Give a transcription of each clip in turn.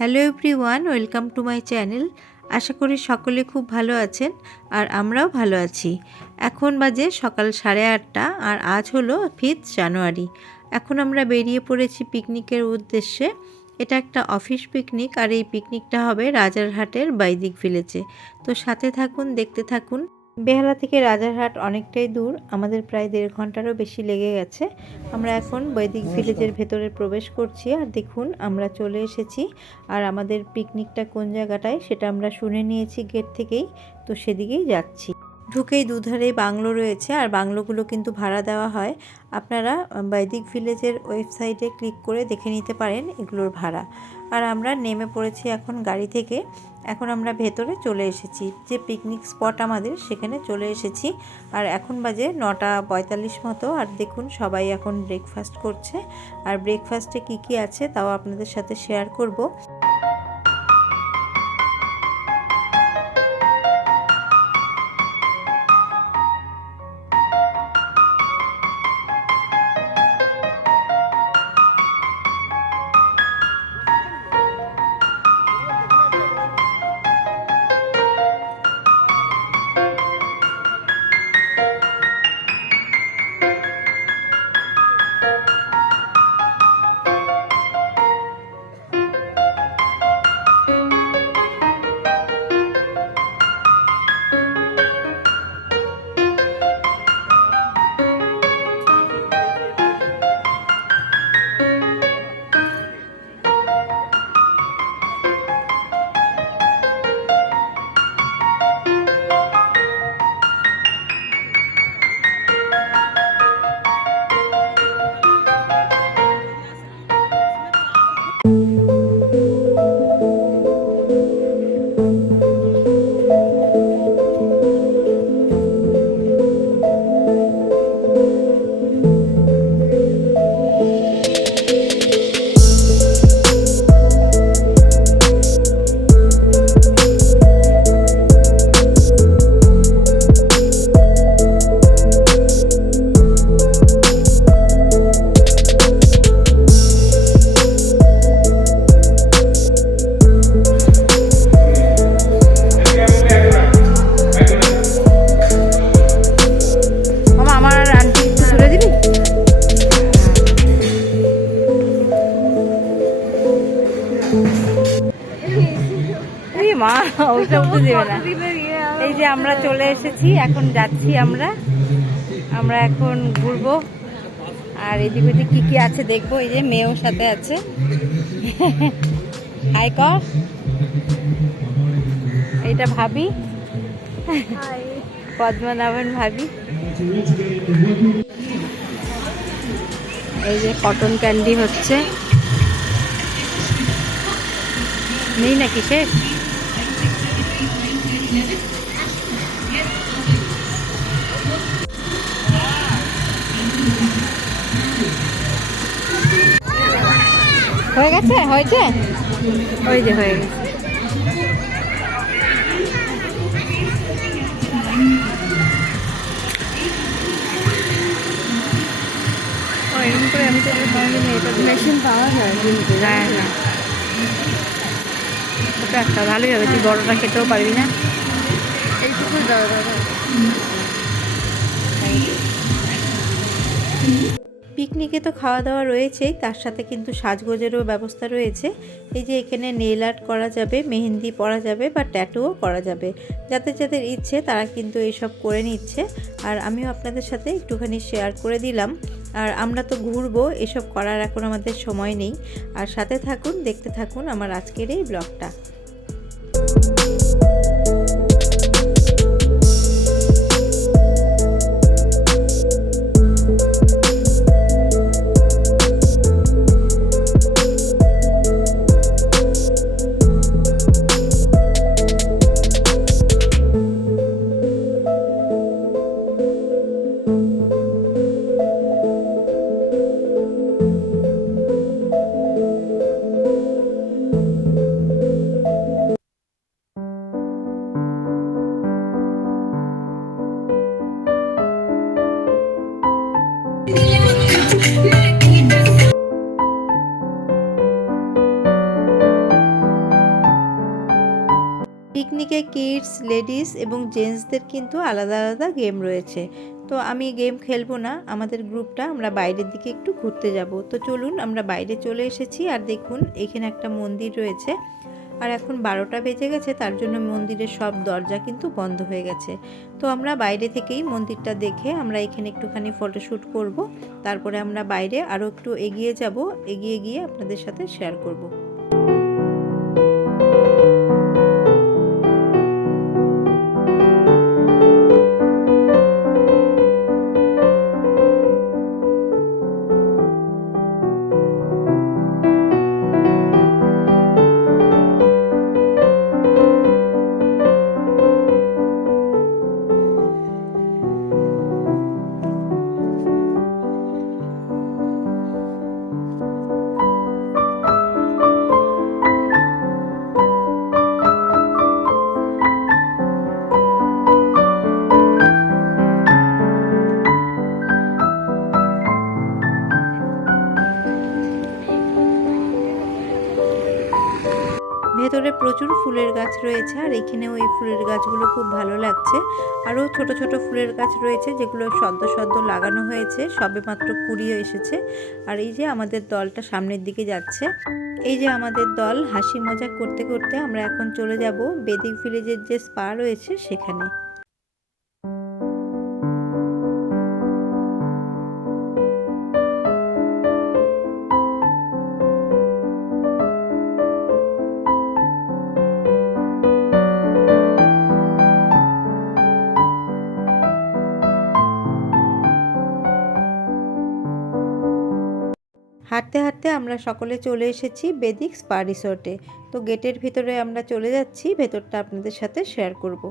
Hello everyone, welcome to my channel. আশা করি সকলে খুব ভালো আছেন আর আমরাও ভালো আছি। এখন বাজে সকাল সাড়ে আটটা আর আজ হলো ফিফথ জানুয়ারি। এখন আমরা বেরিয়ে পড়েছি পিকনিকের উদ্দেশ্যে। এটা একটা অফিস পিকনিক আর এই পিকনিকটা হবে রাজারহাটের বাইদিক ভিলেজে। তো সাথে থাকুন, দেখতে থাকুন। বেহালা থেকে রাজারহাট অনেকটাই দূর আমাদের প্রায় দেড় ঘন্টারও বেশি লেগে গেছে। আমরা এখন বৈদিক ভিলেজের ভেতরে প্রবেশ করছি আর দেখুন আমরা চলে এসেছি আর আমাদের পিকনিকটা কোন জায়গাটায় সেটা আমরা শুনে নিয়েছি গেট থেকেই তো সেদিকেই যাচ্ছি। ঢুকেই দুধারে বাংলো রয়েছে আর বাংলোগুলো কিন্তু ভাড়া দেওয়া হয়। আপনারা বৈদিক ভিলেজের ওয়েবসাইটে ক্লিক করে দেখে নিতে পারেন এগুলোর ভাড়া। আর আমরা নেমে পড়েছি এখন গাড়ি থেকে। এখন আমরা ভেতরে চলে এসেছি। যে পিকনিক স্পট আমাদের, সেখানে চলে এসেছি। আর এখন বাজে নটা পঁয়তাল্লিশ মতো। আর দেখুন, সবাই এখন ব্রেকফাস্ট করছে। আর ব্রেকফাস্টে কি কি আছে, তাও আপনাদের সাথে শেয়ার করব। উঠতে দেবে না। এই যে আমরা চলে এসেছি এখন যাচ্ছি আমরা। আমরা এখন ঘুরবো। আর এদিক ওদিক কি কি আছে দেখব এই যে মেয়েও সাথে আছে। হাই কর এইটা ভাবি। পদ্মনাভন ভাবি। এই যে কটন ক্যান্ডি হচ্ছে। নেই নাকি শেষ? হয়ে গেছে? হয়েছে? ওই যে হয়ে গেছে। মেশিন পাওয়া যায় কিন্তু যায় না। ওটা একটা ভালোই হবে। তুই বড়টা খেতেও পারবি না। পিকনিকে তো খাওয়া দাওয়া রয়েছেই তার সাথে কিন্তু সাজগোজেরও ব্যবস্থা রয়েছে। এই যে এখানে নেল আর্ট করা যাবে, মেহেন্দি পরা যাবে বা ট্যাটুও করা যাবে। যাদের যাদের ইচ্ছে, তারা কিন্তু এইসব করে নিচ্ছে। আর আমিও আপনাদের সাথে একটুখানি শেয়ার করে দিলাম। আর আমরা তো ঘুরবো, এসব করার এখন আমাদের সময় নেই। আর সাথে থাকুন, দেখতে থাকুন আমার আজকের এই ব্লগটা পিকনিকে কিডস, লেডিস এবং জেন্টসদের কিন্তু আলাদা আলাদা গেম রয়েছে। তো আমি গেম খেলব না, আমাদের গ্রুপটা আমরা বাইরের দিকে একটু ঘুরতে যাব। তো চলুন আমরা বাইরে চলে এসেছি আর দেখুন এখানে একটা মন্দির রয়েছে। আর এখন বারোটা বেজে গেছে, তার জন্য মন্দিরের সব দরজা কিন্তু বন্ধ হয়ে গেছে। তো আমরা বাইরে থেকেই মন্দিরটা দেখে আমরা এখানে একটুখানি ফটোশ্যুট করব। তারপরে আমরা বাইরে আরও একটু এগিয়ে যাব, এগিয়ে গিয়ে আপনাদের সাথে শেয়ার করব। প্রচুর ফুলের গাছ রয়েছে, আর এখানে ওই ফুলের গাছগুলো খুব ভালো লাগছে। আরও ছোট ছোট ফুলের গাছ রয়েছে, যেগুলো সদ্য সদ্য লাগানো হয়েছে, সবে মাত্র কুড়িয়ে এসেছে। আর এই যে আমাদের দলটা সামনের দিকে যাচ্ছে, এই যে আমাদের দল হাসি মজা করতে করতে আমরা এখন চলে যাব বেদিক ভিলেজের যে স্পা রয়েছে সেখানে। হাঁটতে হাঁটতে আমরা সকলে চলে এসেছি বেদিক স্পা রিসোর্টে। তো গেটের ভিতরে আমরা চলে যাচ্ছি, ভেতরটা আপনাদের সাথে শেয়ার করব।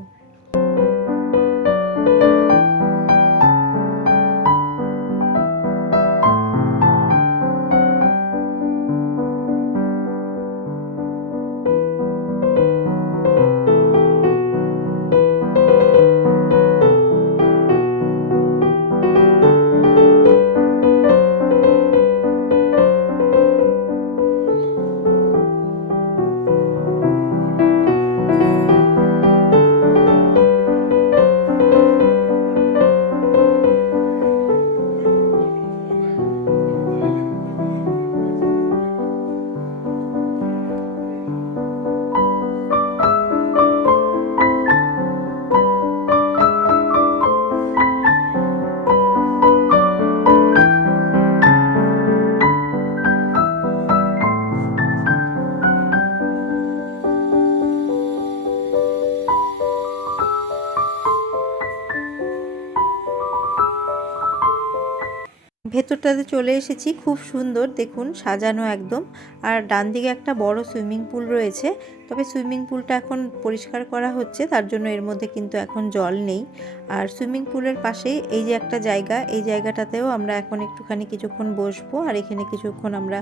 ভেতরটাতে চলে এসেছি, খুব সুন্দর। দেখুন, সাজানো একদম। আর ডান দিকে একটা বড় সুইমিং পুল রয়েছে। তবে সুইমিং পুলটা এখন পরিষ্কার করা হচ্ছে, তার জন্য এর মধ্যে কিন্তু এখন জল নেই। আর সুইমিং পুলের পাশেই এই যে একটা জায়গা, এই জায়গাটাতেও আমরা এখন একটুখানি কিছুক্ষণ বসবো। আর এখানে কিছুক্ষণ আমরা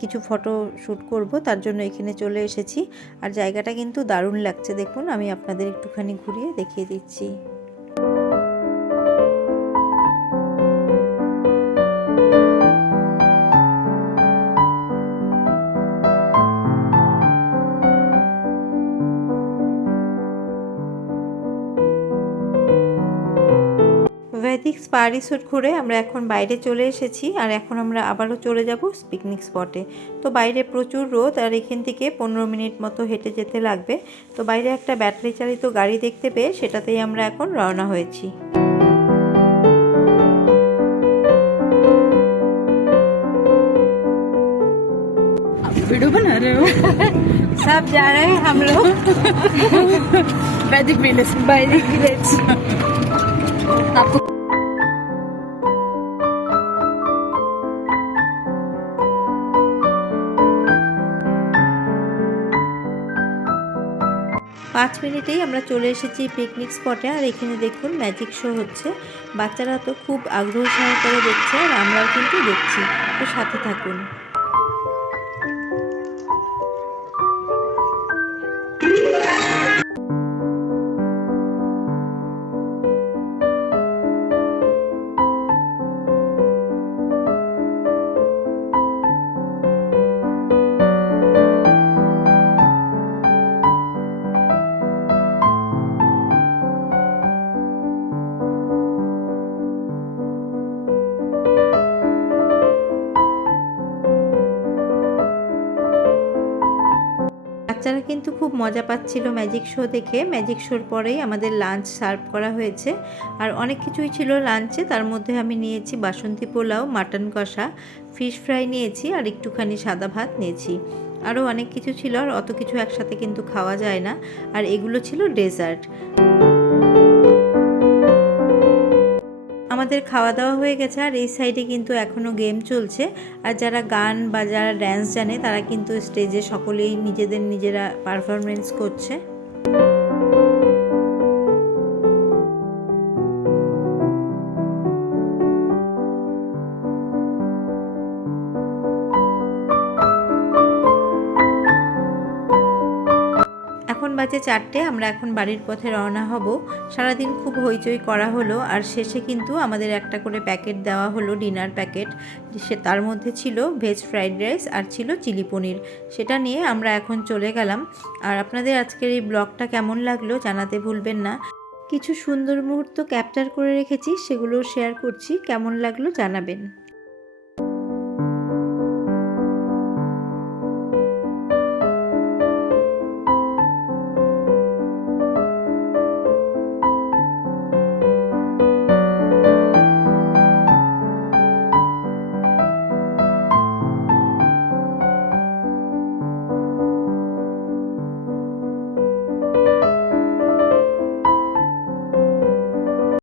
কিছু ফটো শ্যুট করব, তার জন্য এখানে চলে এসেছি। আর জায়গাটা কিন্তু দারুণ লাগছে, দেখুন। আমি আপনাদের একটুখানি ঘুরিয়ে দেখিয়ে দিচ্ছি। রিসোর্ট ঘুরে আমরা এখন বাইরে চলে এসেছি আর এখন আমরা আবারও চলে যাব পিকনিক স্পটে তো বাইরে প্রচুর রোদ আর এখান থেকে পনেরো মিনিট মতো হেঁটে যেতে লাগবে তো বাইরে একটা ব্যাটারি চালিত গাড়ি দেখতে পেয়ে সেটাতেই আমরা এখন রওনা হয়েছি वीडियो बना रहे हो সব যা রে हम लोग वैदिक विलेज वैदिक विलेज आपको পাঁচ মিনিটেই আমরা চলে এসেছি পিকনিক স্পটে আর এখানে দেখুন ম্যাজিক শো হচ্ছে। বাচ্চারা তো খুব আগ্রহ সহকারে দেখছে আর আমরাও কিন্তু দেখছি। তো সাথে থাকুন। কিন্তু খুব মজা পাচ্ছিল ম্যাজিক শো দেখে। ম্যাজিক শোর পরেই আমাদের লাঞ্চ সার্ভ করা হয়েছে। আর অনেক কিছুই ছিল লাঞ্চে। তার মধ্যে আমি নিয়েছি বাসন্তী পোলাও, মাটন কষা, ফিশ ফ্রাই নিয়েছি আর একটুখানি সাদা ভাত নিয়েছি। আরও অনেক কিছু ছিল আর অত কিছু একসাথে কিন্তু খাওয়া যায় না। আর এগুলো ছিল ডেজার্ট। আমাদের খাওয়া দাওয়া হয়ে গেছে, আর এই সাইডে কিন্তু এখনও গেম চলছে। আর যারা গান বা যারা ড্যান্স জানে, তারা কিন্তু স্টেজে সকলেই নিজেদের নিজেরা পারফরমেন্স করছে। বাজে চারটে, আমরা এখন বাড়ির পথে রওনা হব। সারাদিন খুব হইচই করা হলো, আর শেষে কিন্তু আমাদের একটা করে প্যাকেট দেওয়া হলো, ডিনার প্যাকেট। সে তার মধ্যে ছিল ভেজ ফ্রাইড রাইস আর ছিল চিলি পনির। সেটা নিয়ে আমরা এখন চলে গেলাম। আর আপনাদের আজকের এই ব্লগটা কেমন লাগল জানাতে ভুলবেন না। কিছু সুন্দর মুহূর্ত ক্যাপচার করে রেখেছি সেগুলো শেয়ার করছি। কেমন লাগল জানাবেন।